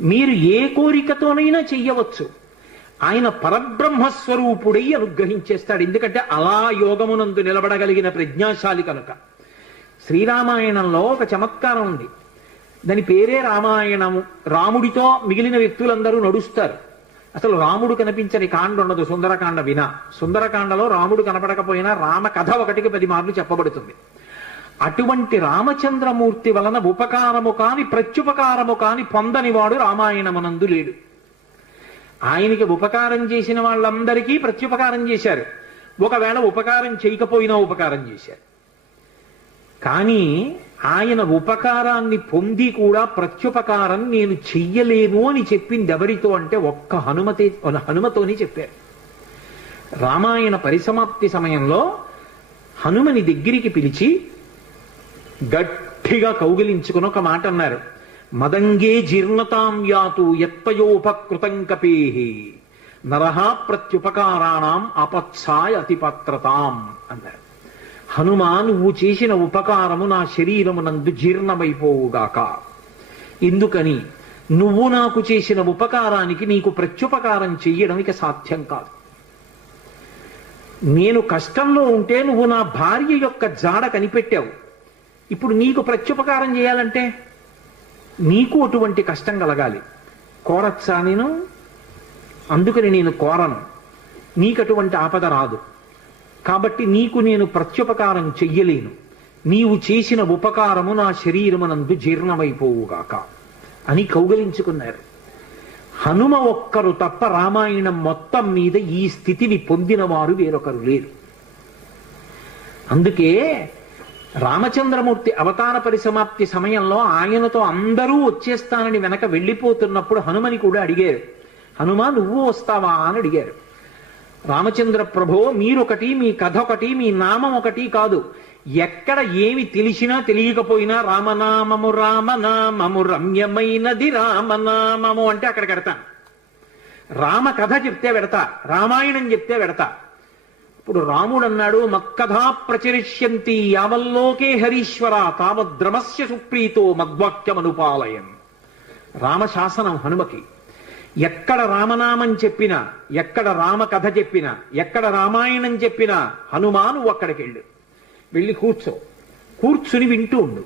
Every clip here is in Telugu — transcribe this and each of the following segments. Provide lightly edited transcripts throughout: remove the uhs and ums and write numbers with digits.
మీరు ఏ కోరికతోనైనా చెయ్యవచ్చు. ఆయన పరబ్రహ్మస్వరూపుడై అనుగ్రహించేస్తాడు. ఎందుకంటే అలా యోగమునందు నిలబడగలిగిన ప్రజ్ఞాశాలి కనుక. శ్రీరామాయణంలో ఒక చమత్కారం ఉంది. దాని పేరే రామాయణము. రాముడితో మిగిలిన వ్యక్తులందరూ నడుస్తారు. అసలు రాముడు కనిపించని కాండ ఉండదు సుందరకాండ వినా. సుందరకాండలో రాముడు కనపడకపోయినా రామ కథ 1కి 10 మార్లు చెప్పబడుతుంది. అటువంటి రామచంద్రమూర్తి వలన ఉపకారము కాని ప్రత్యుపకారము కాని పొందనివాడు రామాయణమునందు లేడు. ఆయనకి ఉపకారం చేసిన వాళ్ళందరికీ ప్రత్యుపకారం చేశారు. ఒకవేళ ఉపకారం చేయకపోయినా ఉపకారం చేశారు. కానీ ఆయన ఉపకారాన్ని పొంది కూడా ప్రత్యుపకారం నేను చెయ్యలేను అని చెప్పింది ఎవరితో అంటే ఒక్క హనుమతోనే చెప్పారు. రామాయణ పరిసమాప్తి సమయంలో హనుమని దగ్గరికి పిలిచి గట్టిగా కౌగిలించుకుని ఒక మాట అన్నారు. మదంగే జీర్ణతాం యాతు యత్పయోపకృతం కపేహి నరహ ప్రత్యుపకారాణం ఆపత్సాయ అతిపత్రతాం అన్నారు. హనుమా, నువ్వు చేసిన ఉపకారము నా శరీరమునందు జీర్ణమైపోవుగాక. ఎందుకని? నువ్వు నాకు చేసిన ఉపకారానికి నీకు ప్రత్యుపకారం చెయ్యడం ఇక సాధ్యం కాదు. నేను కష్టంలో ఉంటే నువ్వు నా భార్య యొక్క జాడ కనిపెట్టావు. ఇప్పుడు నీకు ప్రత్యుపకారం చేయాలంటే నీకు అటువంటి కష్టం కలగాలి. కోరచ్చా నేను? అందుకని నేను కోరను. నీకు అటువంటి ఆపద రాదు. కాబట్టి నీకు నేను ప్రత్యుపకారం చెయ్యలేను. నీవు చేసిన ఉపకారము నా శరీరమునందు జీర్ణమైపోవుగాక అని కౌగలించుకున్నారు. హనుమ ఒక్కరు తప్ప రామాయణం మొత్తం మీద ఈ స్థితిని పొందిన వారు వేరొకరు లేరు. అందుకే రామచంద్రమూర్తి అవతార పరిసమాప్తి సమయంలో ఆయనతో అందరూ వచ్చేస్తానని వెనక వెళ్ళిపోతున్నప్పుడు హనుమని కూడా అడిగారు. హనుమ, నువ్వు వస్తావా అని అడిగారు. రామచంద్ర ప్రభో, మీరొకటి, మీ కథ ఒకటి, మీ నామం ఒకటి కాదు. ఎక్కడ ఏమి తెలిసినా తెలియకపోయినా రామనామము రామనామము రమ్యమైనది రామనామము అంటే అక్కడికి వెడతాను. రామ కథ చెప్తే వెడతా, రామాయణం చెప్తే వెడతా. ఇప్పుడు రాముడు అన్నాడు, మక్కథా ప్రచరిష్యంతి యావల్లోకే హరీశ్వర తావద్రమస్య సుప్రీతో మద్వాక్యమనుపాలయం. రామశాసనం హనుమకి. ఎక్కడ రామనామం చెప్పినా, ఎక్కడ రామ కథ చెప్పినా, ఎక్కడ రామాయణం చెప్పినా హనుమా నువ్వు అక్కడికి వెళ్ళి కూర్చుని వింటూ ఉండు.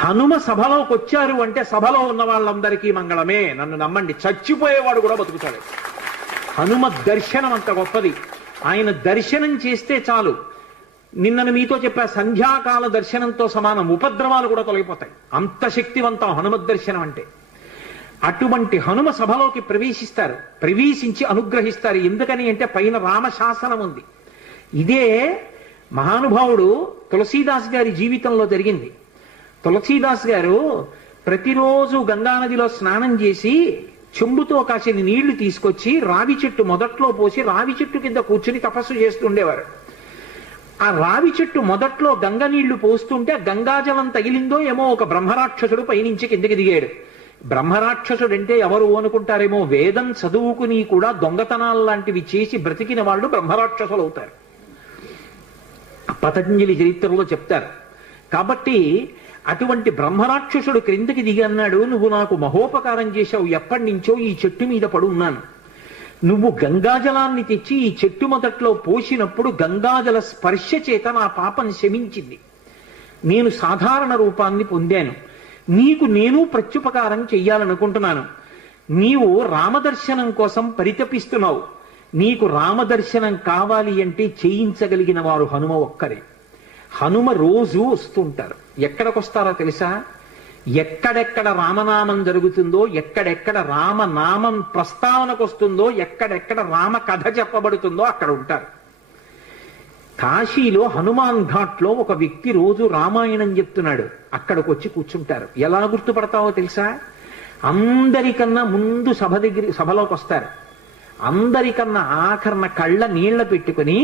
హనుమ సభలోకి వచ్చారు అంటే సభలో ఉన్న వాళ్ళందరికీ మంగళమే. నన్ను నమ్మండి, చచ్చిపోయేవాడు కూడా బతుకుతాడు. హనుమ దర్శనం అంత గొప్పది. ఆయన దర్శనం చేస్తే చాలు. నిన్నను మీతో చెప్పా, సంధ్యాకాల దర్శనంతో సమానం. ఉపద్రవాలు కూడా తొలగిపోతాయి. అంత శక్తివంతం హనుమద్ దర్శనం అంటే. అటువంటి హనుమ సభలోకి ప్రవేశిస్తారు. ప్రవేశించి అనుగ్రహిస్తారు. ఎందుకని అంటే పైన రామశాసనం ఉంది. ఇదే మహానుభావుడు తులసీదాస్ గారి జీవితంలో జరిగింది. తులసీదాస్ గారు ప్రతిరోజు గంగానదిలో స్నానం చేసి చెంబుతో కాసిన నీళ్లు తీసుకొచ్చి రావి చెట్టు మొదట్లో పోసి రావి చెట్టు కింద కూర్చుని తపస్సు చేస్తుండేవారు. ఆ రావి చెట్టు మొదట్లో గంగ నీళ్లు పోస్తుంటే గంగాజలం తగిలిందో ఏమో ఒక బ్రహ్మరాక్షసుడు పైనుంచి కిందకి దిగాడు. బ్రహ్మరాక్షసుడంటే ఎవరు అనుకుంటారేమో, వేదం చదువుకుని కూడా దొంగతనాలు లాంటివి చేసి బ్రతికిన వాళ్ళు బ్రహ్మరాక్షసులు అవుతారు. పతంజలి చరిత్రలో చెప్తారు. కాబట్టి అటువంటి బ్రహ్మరాక్షసుడు క్రిందకి దిగి అన్నాడు, నువ్వు నాకు మహోపకారం చేశావు. ఎప్పటి నుంచో ఈ చెట్టు మీద పడి ఉన్నాను. నువ్వు గంగాజలాన్ని తెచ్చి ఈ చెట్టు మొదట్లో పోసినప్పుడు గంగాజల స్పర్శ చేత నా పాపం శమించింది. నేను సాధారణ రూపాన్ని పొందాను. నీకు నేను ప్రత్యుపకారం చెయ్యాలనుకుంటున్నాను. నీవు రామదర్శనం కోసం పరితపిస్తున్నావు. నీకు రామదర్శనం కావాలి అంటే చేయించగలిగిన వారు హనుమ ఒక్కరే. హనుమ రోజు వస్తుంటారు. ఎక్కడికొస్తారో తెలుసా? ఎక్కడెక్కడ రామనామం జరుగుతుందో, ఎక్కడెక్కడ రామనామం ప్రస్తావనకు వస్తుందో, ఎక్కడెక్కడ రామ కథ చెప్పబడుతుందో అక్కడ ఉంటారు. కాశీలో హనుమాన్ ఘాట్లో ఒక వ్యక్తి రోజు రామాయణం చెప్తున్నాడు. అక్కడికి వచ్చి కూర్చుంటారు. ఎలా గుర్తుపడతావో తెలుసా? అందరికన్నా ముందు సభలోకి వస్తారు. అందరికన్నా ఆఖరణ కళ్ళ నీళ్ల పెట్టుకుని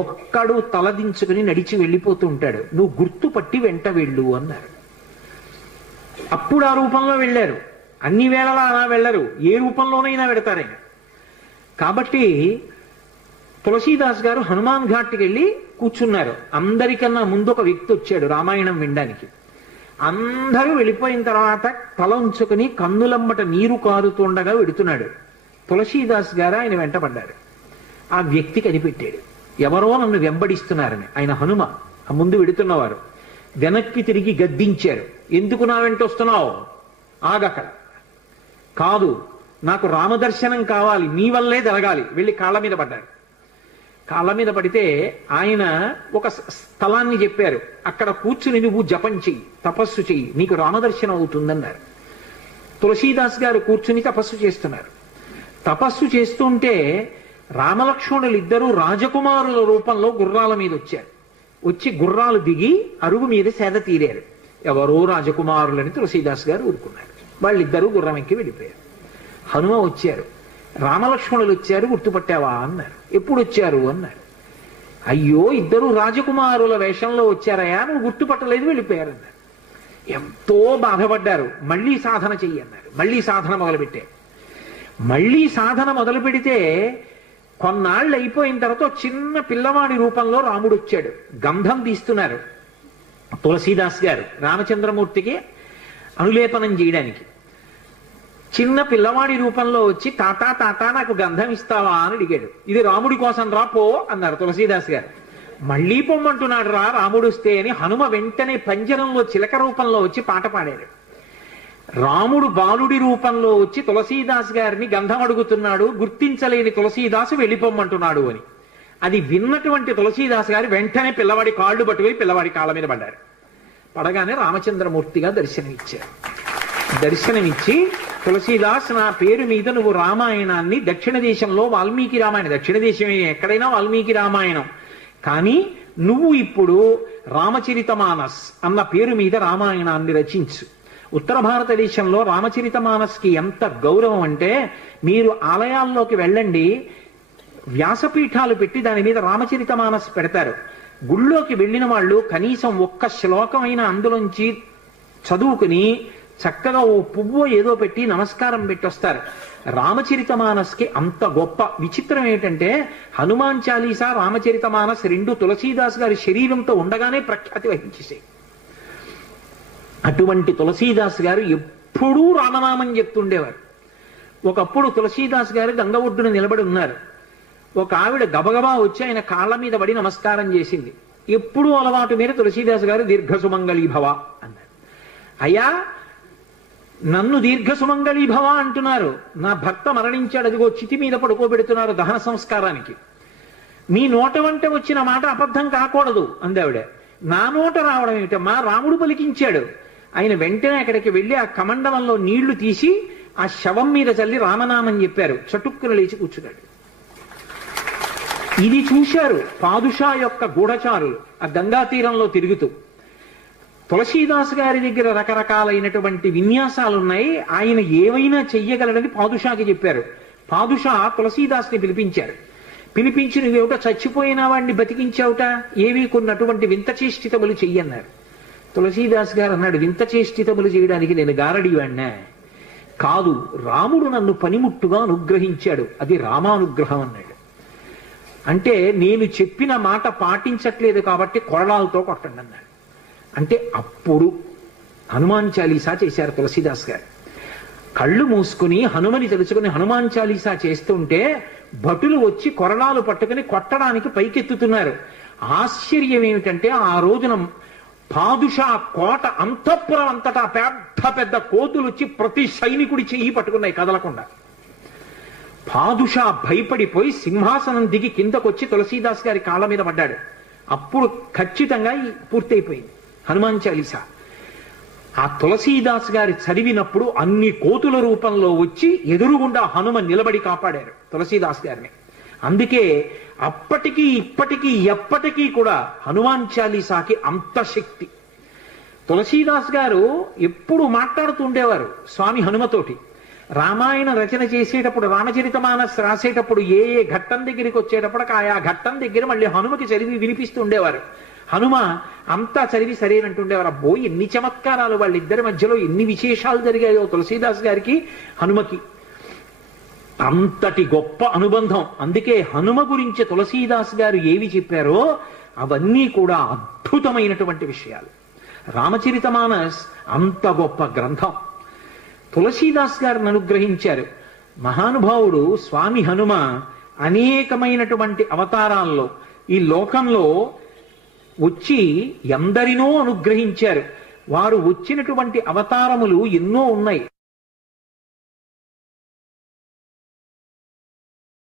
ఒక్కడు తలదించుకుని నడిచి వెళ్ళిపోతూ ఉంటాడు. నువ్వు గుర్తుపట్టి వెంట వెళ్ళు అన్నారు. అప్పుడు ఆ రూపంలో వెళ్ళారు. అన్ని వేళలా అలా వెళ్ళరు, ఏ రూపంలోనైనా వెడతారైనా. కాబట్టి తులసీదాస్ గారు హనుమాన్ ఘాట్కి వెళ్ళి కూర్చున్నారు. అందరికన్నా ముందు ఒక వ్యక్తి వచ్చాడు రామాయణం వినడానికి. అందరూ వెళ్ళిపోయిన తర్వాత తల ఉంచుకుని కన్నులమ్మట నీరు కారుతుండగా వెడుతున్నాడు. తులసీదాస్ గారు ఆయన వెంటబడ్డారు. ఆ వ్యక్తి కనిపెట్టాడు, ఎవరో నన్ను వెంబడిస్తున్నారని. ఆయన హనుమ, ఆ ముందు వెడుతున్నవారు. వెనక్కి తిరిగి గద్దించారు, ఎందుకు నా వెంట వస్తున్నావు, ఆగక్కడ. కాదు, నాకు రామదర్శనం కావాలి, నీ వల్లే జరగాలి. వెళ్ళి కాళ్ళ మీద పడ్డారు. కాళ్ళ మీద పడితే ఆయన ఒక స్థలాన్ని చెప్పారు, అక్కడ కూర్చుని నువ్వు జపం చెయ్యి, తపస్సు చెయ్యి, నీకు రామదర్శనం అవుతుందన్నారు. తులసీదాస్ గారు కూర్చుని తపస్సు చేస్తున్నారు. తపస్సు చేస్తుంటే రామలక్ష్మణులు ఇద్దరూ రాజకుమారుల రూపంలో గుర్రాల మీద వచ్చారు. వచ్చి గుర్రాలు దిగి అరుగు మీద సేద తీరారు. ఎవరో రాజకుమారులని తులసీదాస్ గారు ఊరుకున్నారు. వాళ్ళిద్దరూ గుర్రం ఎక్కి వెళ్ళిపోయారు. హనుమ వచ్చారు, రామలక్ష్మణులు వచ్చారు, గుర్తుపట్టావా అన్నారు. ఎప్పుడు వచ్చారు అన్నారు. అయ్యో, ఇద్దరు రాజకుమారుల వేషంలో వచ్చారయా, నువ్వు గుర్తుపట్టలేదు, వెళ్ళిపోయారు అన్నారు. ఎంతో బాధపడ్డారు. మళ్ళీ సాధన చెయ్యి అన్నారు. మళ్ళీ సాధన మొదలుపెట్టారు. మళ్ళీ సాధన మొదలు పెడితే కొన్నాళ్ళు అయిపోయిన తర్వాత చిన్న పిల్లవాడి రూపంలో రాముడు వచ్చాడు. గంధం తీస్తున్నారు తులసీదాస్ గారు రామచంద్రమూర్తికి అనులేపనం చేయడానికి. చిన్న పిల్లవాడి రూపంలో వచ్చి, తాతా తాతా నాకు గంధం ఇస్తావా అని అడిగాడు. ఇది రాముడి కోసం రా, పో అన్నారు తులసీదాస్ గారు. మళ్ళీ పొమ్మంటున్నాడు రా రాముడు వస్తే అని హనుమ వెంటనే పంజరంలో చిలక రూపంలో వచ్చి పాట పాడాడు. రాముడు బాలుడి రూపంలో వచ్చి తులసీదాస్ గారిని గంధం అడుగుతున్నాడు, గుర్తించలేని తులసీదాసు వెళ్ళిపోమ్మంటున్నాడు అని. అది విన్నటువంటి తులసీదాస్ గారు వెంటనే పిల్లవాడి కాళ్ళు పట్టుకుని పిల్లవాడి కాళ్ళ మీద పడ్డారు. పడగానే రామచంద్రమూర్తిగా దర్శనమిచ్చారు. దర్శనమిచ్చి, తులసీదాస్, నా పేరు మీద నువ్వు రామాయణాన్ని, దక్షిణ దేశంలో వాల్మీకి రామాయణం, దక్షిణ దేశమే ఎక్కడైనా వాల్మీకి రామాయణం, కానీ నువ్వు ఇప్పుడు రామచరితమానస్ అన్న పేరు మీద రామాయణాన్ని రచించు. ఉత్తర భారతదేశంలో రామచరితమానస్కి ఎంత గౌరవం అంటే, మీరు ఆలయాల్లోకి వెళ్ళండి, వ్యాసపీఠాలు పెట్టి దాని మీద రామచరితమానస్ పెడతారు. గుళ్ళోకి వెళ్ళిన వాళ్ళు కనీసం ఒక్క శ్లోకమైన అందులోంచి చదువుకుని చక్కగా ఓ పువ్వు ఏదో పెట్టి నమస్కారం పెట్టొస్తారు. రామచరితమానస్కి అంత గొప్ప. విచిత్రం ఏంటంటే, హనుమాన్ చాలీసా, రామచరితమానస్ రెండు తులసీదాస్ గారి శరీరంతో ఉండగానే ప్రఖ్యాతి వహించేసాయి. అటువంటి తులసీదాస్ గారు ఎప్పుడూ రామనామం చెప్తుండేవారు. ఒకప్పుడు తులసీదాస్ గారు గంగ ఒడ్డున నిలబడి ఉన్నారు. ఒక ఆవిడ గబగబా వచ్చి ఆయన కాళ్ళ మీద పడి నమస్కారం చేసింది. ఎప్పుడూ అలవాటు మీద తులసీదాస్ గారు దీర్ఘసుమంగళీభవ అన్నారు. అయ్యా, నన్ను దీర్ఘసుమంగళీభవ అంటున్నారు, నా భర్త మరణించాడు, అదిగో చితి మీద పడుకోబెడుతున్నారు దహన సంస్కారానికి, మీ నోట వంట వచ్చిన మాట అబద్ధం కాకూడదు అందావిడ. నా నోట రావడం ఏమిటమ్మా, రాముడు పలికించాడు. ఆయన వెంటనే అక్కడికి వెళ్ళి ఆ కమండలంలో నీళ్లు తీసి ఆ శవం మీద చల్లి రామనామం చెప్పారు. చటుక్కున లేచి కూర్చున్నాడు. ఇది చూశారు పాదుషా యొక్క గూఢచారులు ఆ గంగా తీరంలో తిరుగుతూ. తులసీదాస్ గారి దగ్గర రకరకాలైనటువంటి విన్యాసాలున్నాయి, ఆయన ఏవైనా చెయ్యగలడని పాదుషాకి చెప్పారు. పాదుషా తులసీదాస్ని పిలిపించారు. పిలిపించి, నువ్వేమిటో చచ్చిపోయిన వాడిని బతికించావుట, ఏవి కొన్నటువంటి వింత చేష్టితములు చెయ్యన్నారు. తులసీదాస్ గారు అన్నాడు, వింత చేష్టితములు చేయడానికి నేను గారడివాణ్ణా? కాదు, రాముడు నన్ను పనిముట్టుగా అనుగ్రహించాడు, అది రామానుగ్రహం అన్నాడు. అంటే నేను చెప్పిన మాట పాటించట్లేదు కాబట్టి కొరడాలతో కొట్టండి అన్నాడు. అంటే అప్పుడు హనుమాన్ చాలీసా చేశారు తులసీదాస్ గారు. కళ్ళు మూసుకుని హనుమని తెలుసుకుని హనుమాన్ చాలీసా చేస్తుంటే భటులు వచ్చి కొరడాలు పట్టుకుని కొట్టడానికి పైకెత్తుతున్నారు. ఆశ్చర్యం ఏమిటంటే, ఆ రోజున పాదుషా కోట అంతఃపురం అంతటా పెద్ద పెద్ద కోతులు వచ్చి ప్రతి సైనికుడి చెయ్యి పట్టుకున్నాయి కదలకుండా. పాదుషా భయపడిపోయి సింహాసనం దిగి కిందకొచ్చి తులసీదాస్ గారి కాళ్ళ మీద పడ్డాడు. అప్పుడు ఖచ్చితంగా పూర్తయిపోయింది హనుమాన్ చాలీసా. ఆ తులసీదాస్ గారి చదివినప్పుడు అన్ని కోతుల రూపంలో వచ్చి ఎదురుగుండా హనుమ నిలబడి కాపాడారు తులసీదాస్ గారిని. అందుకే అప్పటికీ ఇప్పటికీ ఎప్పటికీ కూడా హనుమాన్ చాలీసాకి అంత శక్తి. తులసీదాస్ గారు ఎప్పుడు మాట్లాడుతూ ఉండేవారు స్వామి హనుమతోటి. రామాయణ రచన చేసేటప్పుడు, రామచరితమానస్ రాసేటప్పుడు ఏ ఏ ఘట్టం దగ్గరికి వచ్చేటప్పటికి ఆయా ఘట్టం దగ్గర మళ్ళీ హనుమకి చదివి వినిపిస్తూ ఉండేవారు. హనుమ అంతా చదివి సరేనంటుండేవారు. అబ్బో, ఎన్ని చమత్కారాలు, వాళ్ళిద్దరి మధ్యలో ఎన్ని విశేషాలు జరిగాయో తులసీదాస్ గారికి హనుమకి. అంతటి గొప్ప అనుబంధం. అందుకే హనుమ గురించి తులసీదాస్ గారు ఏవి చెప్పారో అవన్నీ కూడా అద్భుతమైనటువంటి విషయాలు. రామచరితమానస్ అంత గొప్ప గ్రంథం. తులసీదాస్ గారిని అనుగ్రహించారు. మహానుభావుడు స్వామి హనుమ అనేకమైనటువంటి అవతారాల్లో ఈ లోకంలో వచ్చి ఎందరినో అనుగ్రహించారు. వారు వచ్చినటువంటి అవతారములు ఎన్నో ఉన్నాయి.